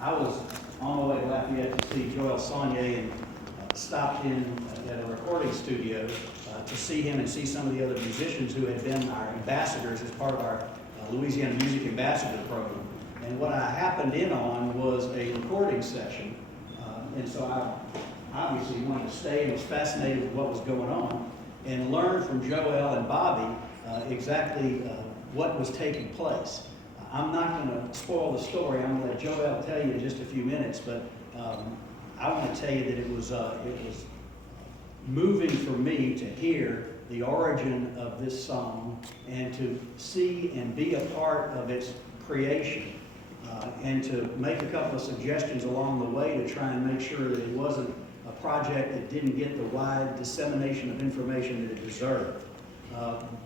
I was on my way to Lafayette to see Joel Sonnier and stopped in at a recording studio to see him and see some of the other musicians who had been our ambassadors as part of our Louisiana Music Ambassador Program. And what I happened in on was a recording session. And so I obviously wanted to stay and was fascinated with what was going on and learn from Joel and Bobby exactly what was taking place. I'm not going to spoil the story. I'm going to let Joel tell you in just a few minutes, but I want to tell you that it was moving for me to hear the origin of this song and to see and be a part of its creation and to make a couple of suggestions along the way to try and make sure that it wasn't a project that didn't get the wide dissemination of information that it deserved.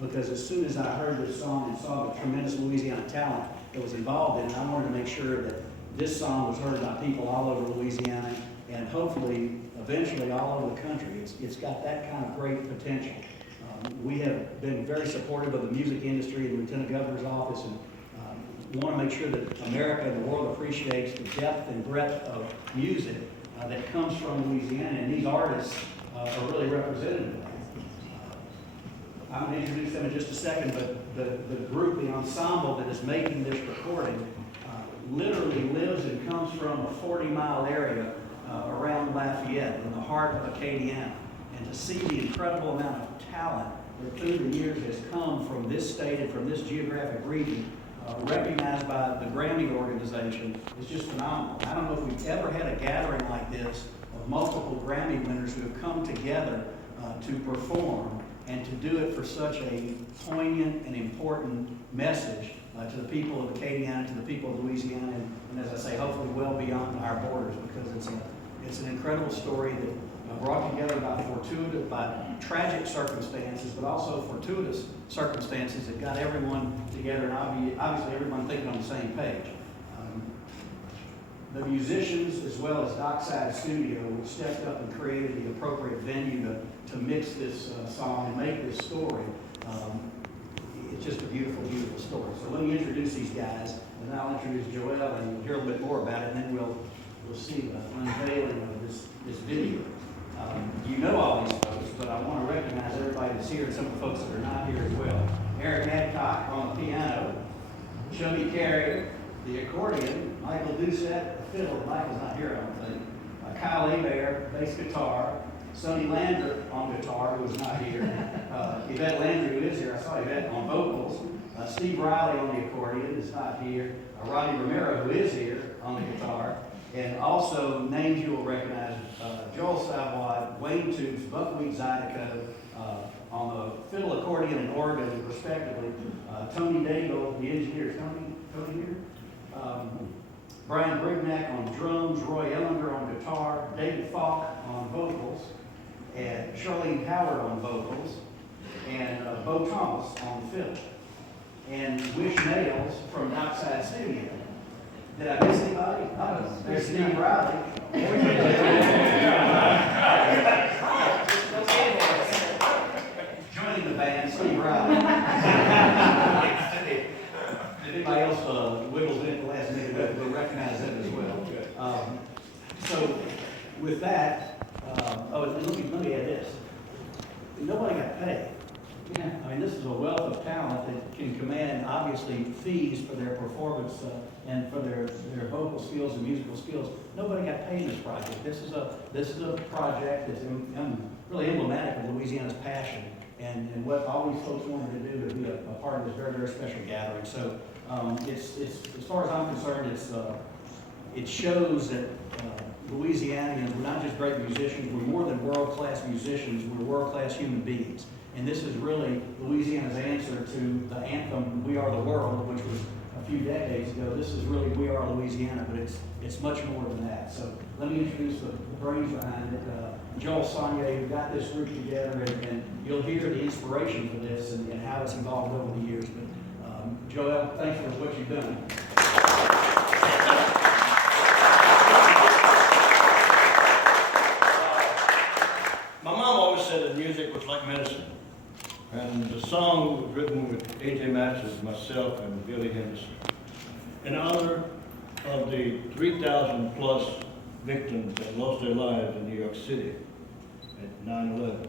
Because as soon as I heard this song and saw the tremendous Louisiana talent that was involved in it, I wanted to make sure that this song was heard by people all over Louisiana and hopefully eventually all over the country. It's got that kind of great potential. We have been very supportive of the music industry and the Lieutenant Governor's office, and want to make sure that America and the world appreciates the depth and breadth of music that comes from Louisiana, and these artists are really representative of that. I'm going to introduce them in just a second, but the group, the ensemble that is making this recording literally lives and comes from a 40-mile area around Lafayette in the heart of Acadiana. And to see the incredible amount of talent that through the years has come from this state and from this geographic region, recognized by the Grammy organization, is just phenomenal. I don't know if we've ever had a gathering like this of multiple Grammy winners who have come together to perform and to do it for such a poignant and important message to the people of Acadiana, to the people of Louisiana, and as I say, hopefully well beyond our borders, because it's an incredible story that brought together by tragic circumstances, but also fortuitous circumstances that got everyone together, and obviously everyone thinking on the same page. The musicians, as well as Dockside Studio, stepped up and created the appropriate venue to mix this song and make this story. It's just a beautiful, beautiful story. So let me introduce these guys, and then I'll introduce Joel, and you'll hear a little bit more about it, and then we'll see the unveiling of this video. You know all these folks, but I want to recognize everybody that's here and some of the folks that are not here as well. Eric Adcock on the piano, Chubby Carrier, the accordion, Michael Doucet, the fiddle. Michael's not here, I don't think. Kyle Abair, bass guitar, Sonny Landreth on guitar, who is not here. Yvette Landry, who is here. I saw Yvette on vocals. Steve Riley on the accordion is not here. Roddie Romero, who is here on the guitar. And also names you will recognize, Joel Savoy, Wayne Toups, Buckwheat Zydeco, on the fiddle, accordion, and organ, respectively. Tony Daigle, the engineer. Tony here? Brian Brignac on drums, Roy Ellinger on guitar, David Falk on vocals, and Charlene Howard on vocals, and Bo Thomas on fiddle. And Wish Nails from Dockside Studio. Did I miss anybody? There's Steve Riley. Joining the band, Steve Riley. If anybody else wiggles in at the last minute, we'll recognize them as well. So with that, let me add this. Nobody got paid. I mean, this is a wealth of talent that can command, obviously, fees for their performance and for their vocal skills and musical skills. Nobody got paid in this project. This is a project that's really emblematic of Louisiana's passion and what all these folks wanted to do to be a part of this very, very special gathering. So it's as far as I'm concerned, it shows that Louisianians, we're not just great musicians, we're more than world-class musicians, we're world-class human beings. And this is really Louisiana's answer to the anthem, We Are the World, which was a few decades ago. This is really We Are Louisiana, but it's much more than that. So let me introduce the brains behind it. Joel Sonnier, who got this group together, and you'll hear the inspiration for this and how it's evolved over the years. But Joel, thanks for what you've done. My mom always said that music was like medicine. And the song was written with A.J. Masters, myself, and Billy Henderson in honor of the 3,000 plus victims that lost their lives in New York City at 9/11.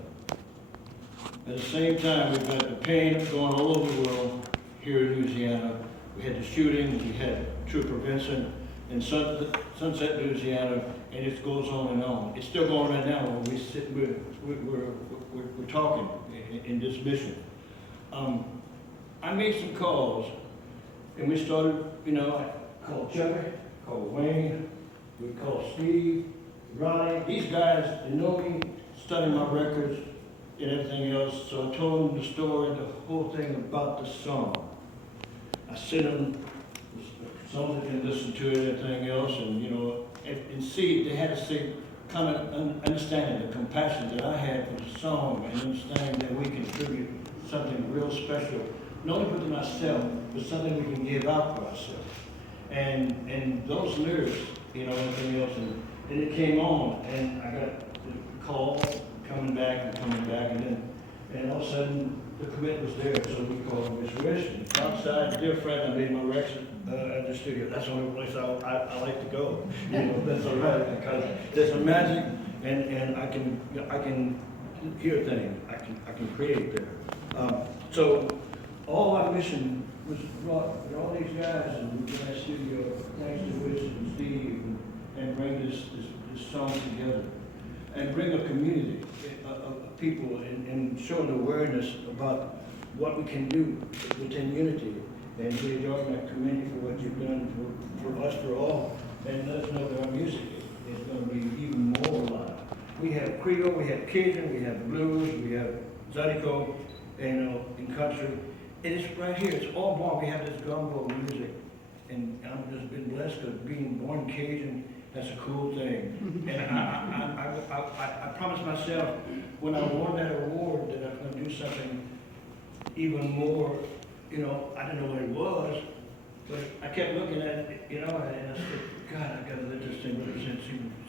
At the same time, we've got the pain going all over the world here in Louisiana. We had the shooting, we had Trooper Vincent in Sunset, Louisiana, and it goes on and on. It's still going right now when we sit, we're talking in this mission. I made some calls, and we started, I called Chubby, called Wayne, we called Steve, Roddie. These guys, they know me, study my records and everything else, so I told them the story, the whole thing about the song. I sent them songs that can listen to it and everything else, and see, they had to see, kind of understanding the compassion that I had for the song, and understanding that we contribute something real special, not only for myself, but something we can give out for ourselves. And those lyrics, everything else, and it came on, and I got the call, coming back, and all of a sudden, the commit was there, so we called Miss Wish, and Dockside, dear friend, I made my records at the studio. That's the only place I like to go. That's all right, because there's a magic, and I can hear things, I can create there. So all our mission was brought all these guys in the studio, thanks to Wish and Steve, and bring this song together, and bring a community of people, and show an awareness about what we can do within unity, and really join that community for what you've done for us, for all, and let us know that our music is going to be even more alive. We have Creole, we have Cajun, we have blues, we have Zydeco, in country. And it's right here, it's all born. We have this gumbo music, and I've just been blessed with being born Cajun. That's a cool thing. And I promised myself when I won that award that I was going to do something even more, I didn't know what it was, but I kept looking at it, and I said, God, I got to let this thing represent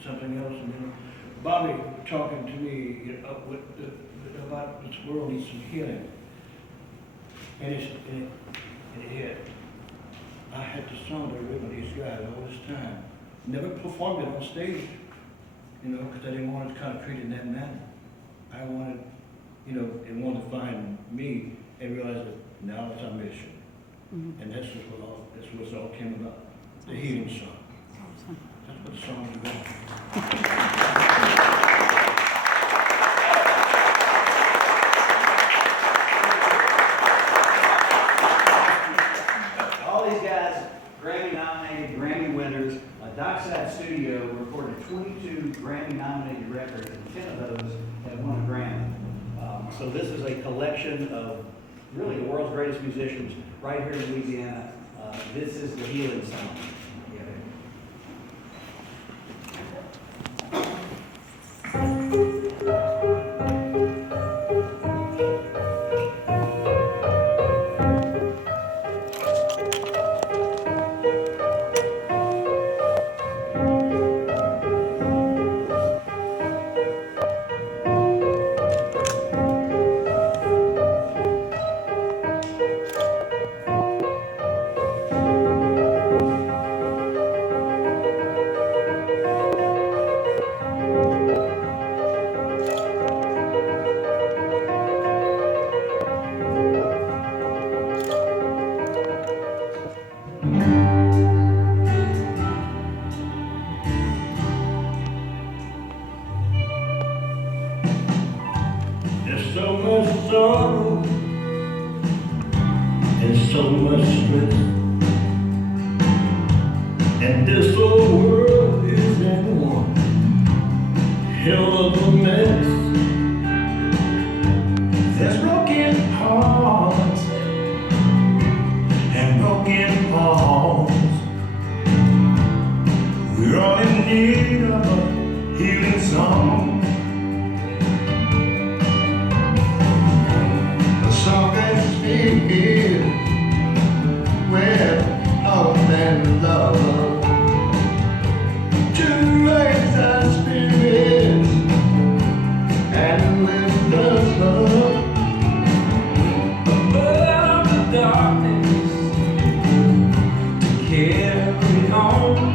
something else. And Bobby talking to me about this world needs some healing. And it hit. I had the song that I wrote with these guys all this time. Never performed it on stage, because I didn't want it kind of treated in that manner. I wanted, and wanted to find me and realize that now it's our mission. Mm-hmm. And that's what it all came about. The healing song. Awesome. That's what the song is about. Dockside Studio recorded 22 Grammy-nominated records, and 10 of those have won a Grammy. So this is a collection of really the world's greatest musicians right here in Louisiana. This is the healing song. So much stress, and this whole world is in one hell of a mess. There's broken hearts and broken arms. We're all in need of a healing song, a song that's speaking with hope and love, to raise our spirits and lift us up above the darkness, to carry on.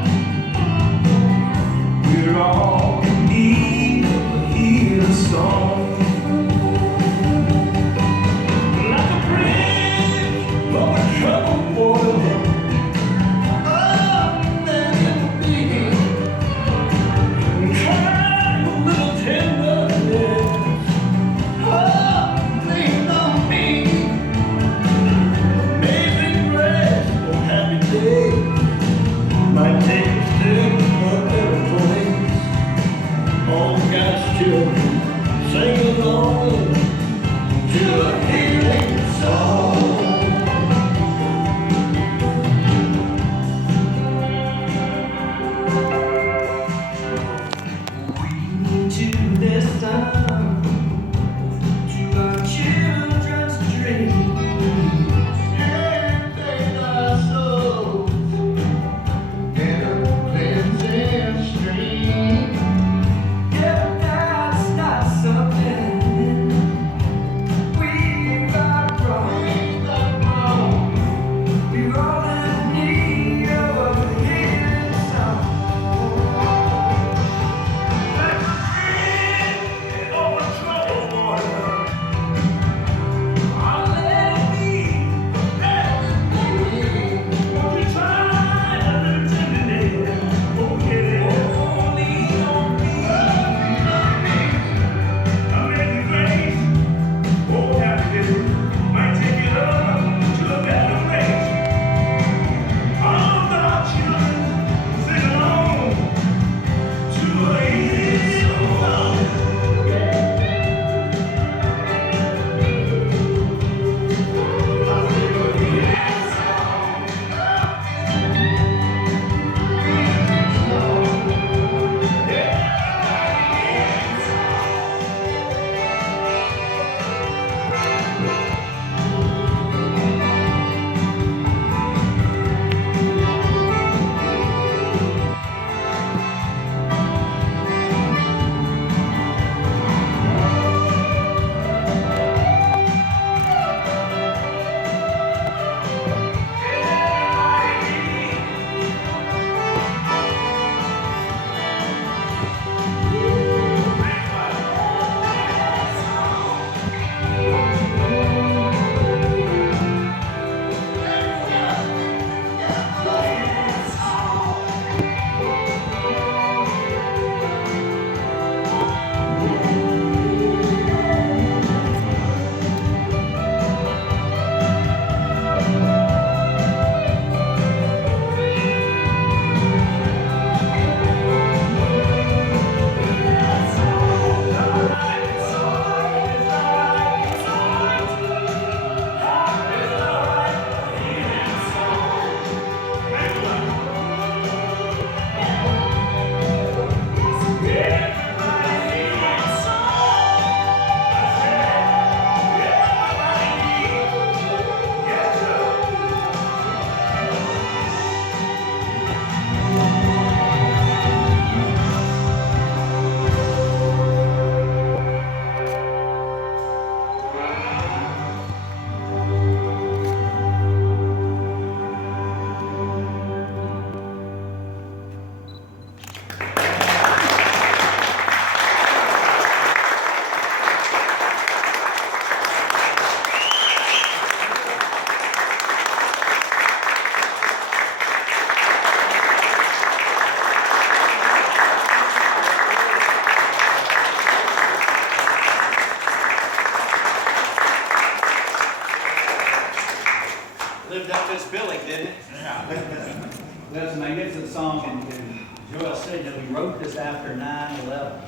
get to the song, and Joel said that we wrote this after 9/11,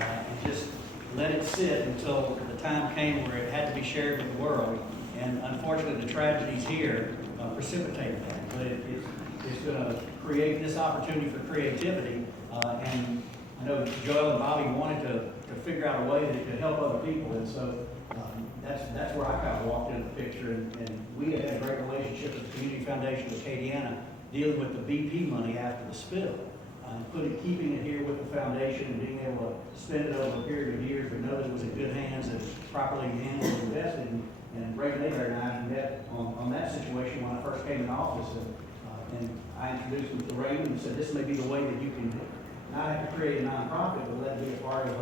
and just let it sit until the time came where it had to be shared with the world. And unfortunately, the tragedies here precipitated that. But it's going to create this opportunity for creativity. And I know Joel and Bobby wanted to figure out a way that it could help other people. And so that's where I kind of walked into the picture. And we had a great relationship with the Community Foundation of Acadiana, dealing with the BP money after the spill. Keeping it here with the foundation and being able to spend it over a period of years, but know that it was in good hands and properly handled and invested. And Ray Naylor and I met on that situation when I first came in office, and I introduced him to Raymond and said, this may be the way that you can not have to create a nonprofit, but let it be a part of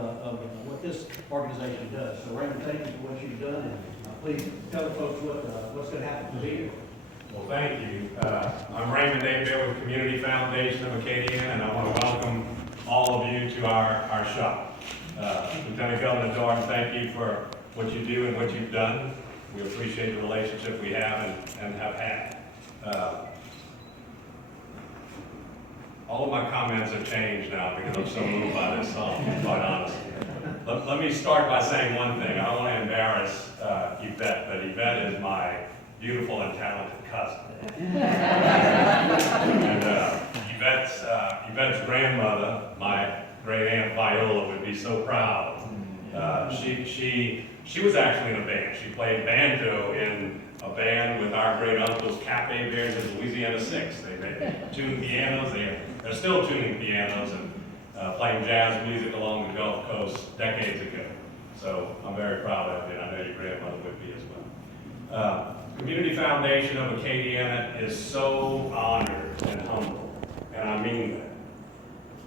what this organization does. So Raymond, thank you for what you've done, and please tell the folks what's going to happen to you. Well, thank you. I'm Raymond David with Community Foundation of Acadia, and I want to welcome all of you to our shop. Lieutenant Governor Dardenne, thank you for what you do and what you've done. We appreciate the relationship we have and have had. All of my comments have changed now because I'm so moved by this song, quite honestly. Let me start by saying one thing. I don't want to embarrass Yvette, but Yvette is my beautiful and talented cousin. And Yvette's grandmother, my great aunt Viola, would be so proud. She was actually in a band. She played banjo in a band with our great uncles Cafe Bears in Louisiana 6. They tuned pianos. They're still tuning pianos and playing jazz music along the Gulf Coast decades ago. So I'm very proud of it, and I know your grandmother would be as well. Community Foundation of Acadiana is so honored and humble, and I mean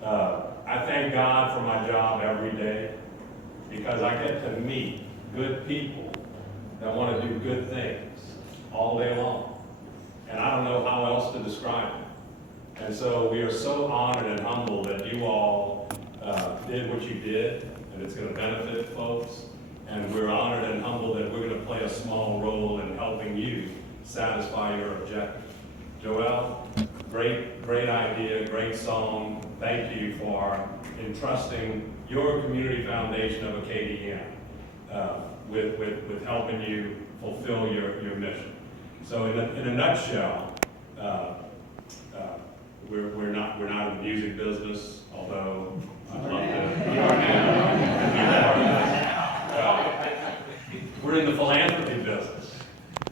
that. I thank God for my job every day because I get to meet good people that want to do good things all day long. And I don't know how else to describe it. And so we are so honored and humbled that you all did what you did, and it's going to benefit folks. And we're honored and humbled that we're going to play a small role in helping you satisfy your objective. Joel, great idea, great song. Thank you for entrusting your Community Foundation of Acadiana with helping you fulfill your mission. So in a nutshell, we're not in the music business, although I'd love to be part of this. We're in the philanthropy business.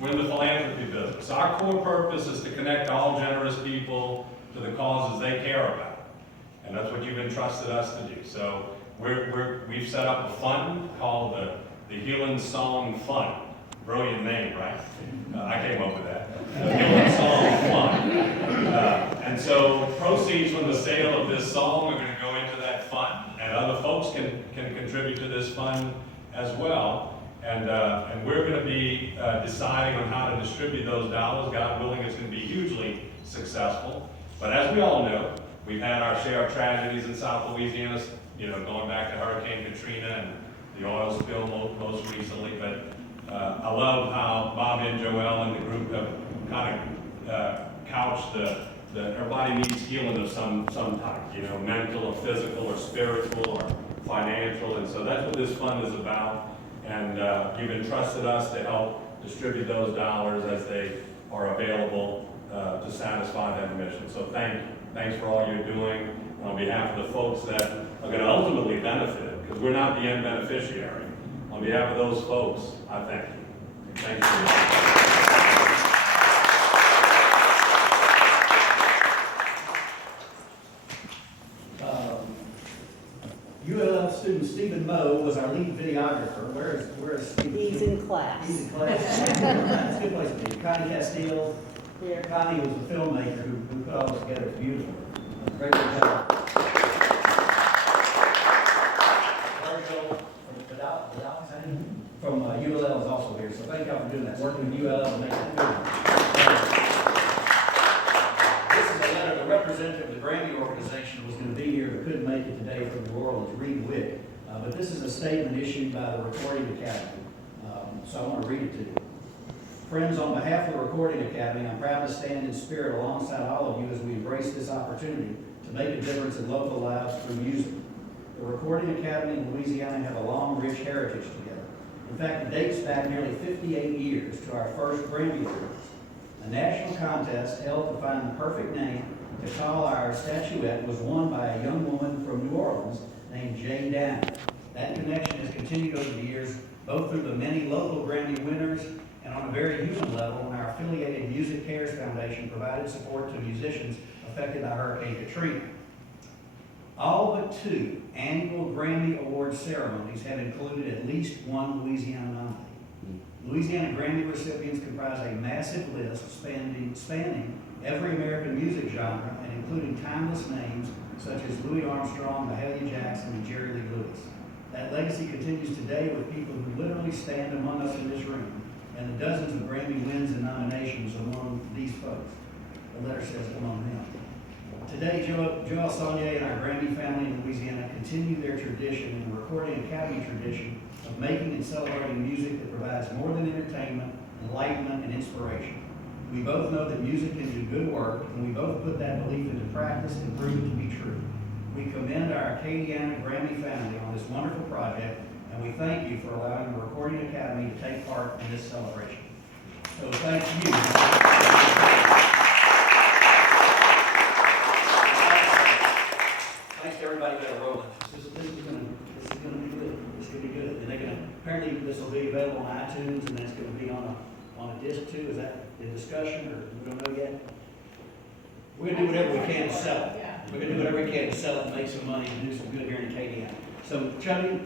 We're in the philanthropy business. Our core purpose is to connect all generous people to the causes they care about. And that's what you've entrusted us to do. So we've set up a fund called the Healing Song Fund. Brilliant name, right? I came up with that. The Healing Song Fund. And so proceeds from the sale of this song are going to go into that fund, and other folks can contribute to this fund as well. And we're going to be deciding on how to distribute those dollars. God willing, it's going to be hugely successful. But as we all know, we've had our share of tragedies in South Louisiana, going back to Hurricane Katrina and the oil spill most recently. But I love how Bobby and Joel and the group have kind of couched that everybody needs healing of some type, mental or physical or spiritual or financial. And so that's what this fund is about. And you've entrusted us to help distribute those dollars as they are available to satisfy that mission. So thank you. Thanks for all you're doing on behalf of the folks that are going to ultimately benefit, because we're not the end beneficiary. On behalf of those folks, I thank you. Thank you. ULL student Stephen Moe was our lead videographer. Where is Stephen? He's in class. He's in class. It's a good place to be. Connie Castile. Here. Connie was the filmmaker who put all this together. It's beautiful. Great job. Virgil from ULL is also here. So thank y'all for doing that. Working with ULL to make it good. This is a letter. The representative of the Grammy organization was going to be here but couldn't make it today from New Orleans, Reed Wick. But this is a statement issued by the Recording Academy. So I want to read it to you. Friends, on behalf of the Recording Academy, I'm proud to stand in spirit alongside all of you as we embrace this opportunity to make a difference in local lives through music. The Recording Academy and Louisiana have a long, rich heritage together. In fact, it dates back nearly 58 years to our first Grammy Awards, a national contest held to find the perfect name to call our statuette was won by a young woman from New Orleans named Jay Dardenne. That connection has continued over the years, both through the many local Grammy winners and on a very human level, when our affiliated Music Cares Foundation provided support to musicians affected by Hurricane Katrina. All but 2 annual Grammy Awards ceremonies have included at least one Louisiana nominee. Louisiana Grammy recipients comprise a massive list spanning every American music genre and including timeless names such as Louis Armstrong, Mahalia Jackson, and Jerry Lee Lewis. That legacy continues today with people who literally stand among us in this room and the dozens of Grammy wins and nominations among these folks. The letter says among them. Today, Joel Sonnier and our Grammy family in Louisiana continue their tradition and the Recording Academy tradition of making and celebrating music that provides more than entertainment, enlightenment, and inspiration. We both know that music can do good work, and we both put that belief into practice and prove it to be true. We commend our Acadiana Grammy family on this wonderful project, and we thank you for allowing the Recording Academy to take part in this celebration. So thank you. Thanks to everybody that are rolling. This is gonna be good. This is gonna be good. And they're gonna, apparently this will be available on iTunes, and it's gonna be on a disc too. Is that in discussion, or we don't know yet? We're gonna do whatever we can to sell it. We're gonna do whatever we can to sell it and make some money and do some good here in Acadiana. So Chubby,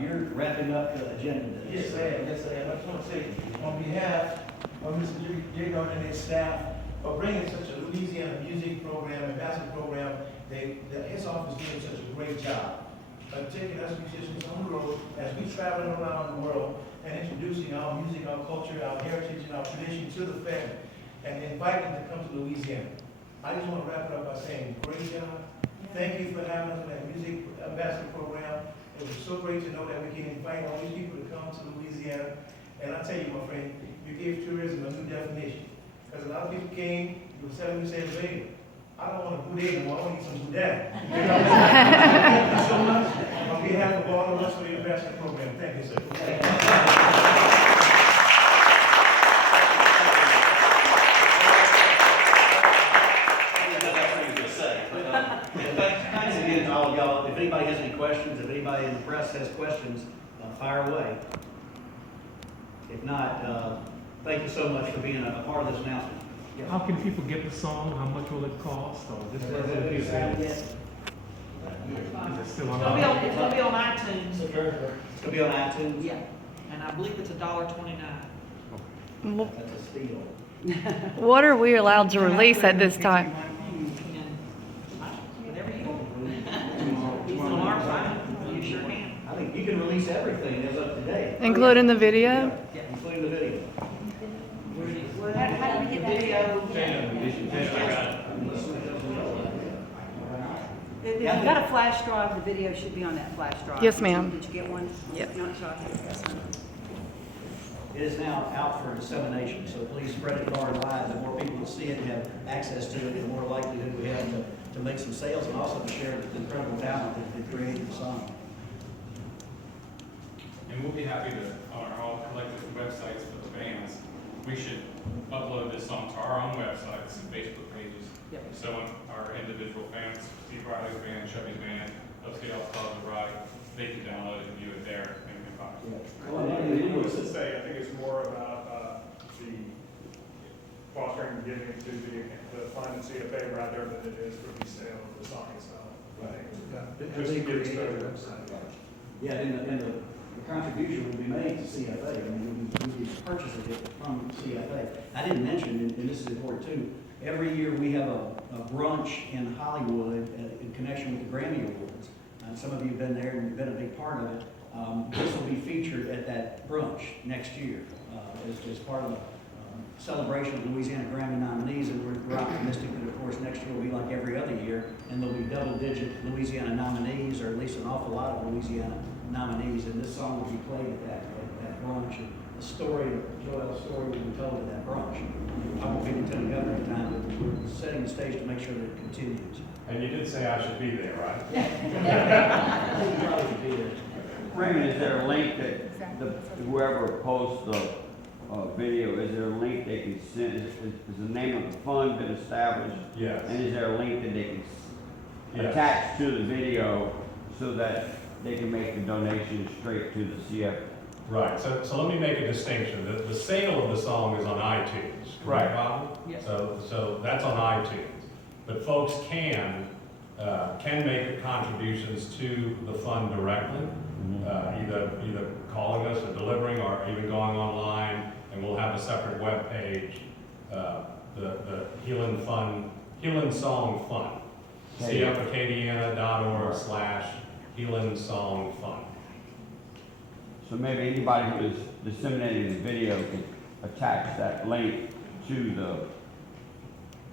you're wrapping up the agenda today. Yes, I am. Yes, I am. I just want to say, on behalf of Mr. Jay Dardenne and his staff, for bringing such a Louisiana music program, ambassador program, his office is doing such a great job of taking us musicians on the road as we travel around the world and introducing our music, our culture, our heritage, and our tradition to the family, and inviting them to come to Louisiana. I just want to wrap it up by saying, great job. Thank you for having us in that music ambassador program. It was so great to know that we can invite all these people to come to Louisiana. And I tell you, my friend, you gave tourism a new definition. Because a lot of people came, you were telling me, saying, baby, I don't want a boudin anymore, I want to eat some boudin. Thank you so much. On behalf of all of us for the ambassador program, thank you, sir. Thanks again to all of y'all. If anybody has any questions, if anybody in the press has questions, fire away. If not, thank you so much for being a part of this announcement. How can people get the song? How much will it cost? Or just is it still on? It's gonna be on iTunes. It's going to be on iTunes? Yeah, and I believe it's $1.29. That's a steal. What are we allowed to release at this time? Whatever you want. It's on our side, you sure can. I think you can release everything as of today. Including the video? Yeah, including the video. How do we get that video? If you've got a flash drive, the video should be on that flash drive. Yes, ma'am. Did you get one? Yep. Not sure. Yes, ma'am. It is now out for dissemination, so please spread it far and wide. The more people that see it and have access to it, the more likelihood we have to make some sales and also to share the incredible talent that created the song. And we'll be happy to, on our all collective websites for the bands, we should upload this song to our own websites and Facebook pages. Yep. So when our individual fans, Steve Riley's band, Chubby's band, Doucet All-Stars of Roddie, they can download it and view it there and can buy it. I was to say, I think it's more about the fostering and giving to the fund and CFA rather than it is for the sale of the song itself. I think just to get exposure. Yeah, and the contribution will be made to CFA. I mean, we'll be purchasing it from CFA. I didn't mention, and this is important too, every year we have a brunch in Hollywood in connection with the Grammy Awards. Some of you have been there and been a big part of it. This will be featured at that brunch next year as part of the celebration of Louisiana Grammy nominees, and we're optimistic that, of course, next year will be like every other year, and there'll be double-digit Louisiana nominees, or at least an awful lot of Louisiana nominees, and this song will be played at that brunch. And story, Joel's story we told at that brunch. I won't be telling the governor at the time, but we're setting the stage to make sure that it continues. And you did say I should be there, right? I think you probably should be there. Raymond, is there a link that whoever posts the video, is there a link they can send? Is the name of the fund been established? Yes. And is there a link that they can Yes. attach to the video so that they can make the donation straight to the CF? Right, so let me make a distinction. The sale of the song is on iTunes, correct, Bob? Yes. So that's on iTunes. But folks can make contributions to the fund directly, either calling us or delivering or even going online, and we'll have a separate web page, the Healing Song Fund. cfacadiana.org/Healing Song Fund. So maybe anybody who is disseminating the video can attach that link to the,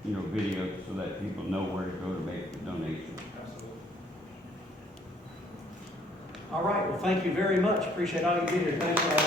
video so that people know where to go to make the donation. Absolutely. All right, well, thank you very much. Appreciate all you did here. Thanks for all.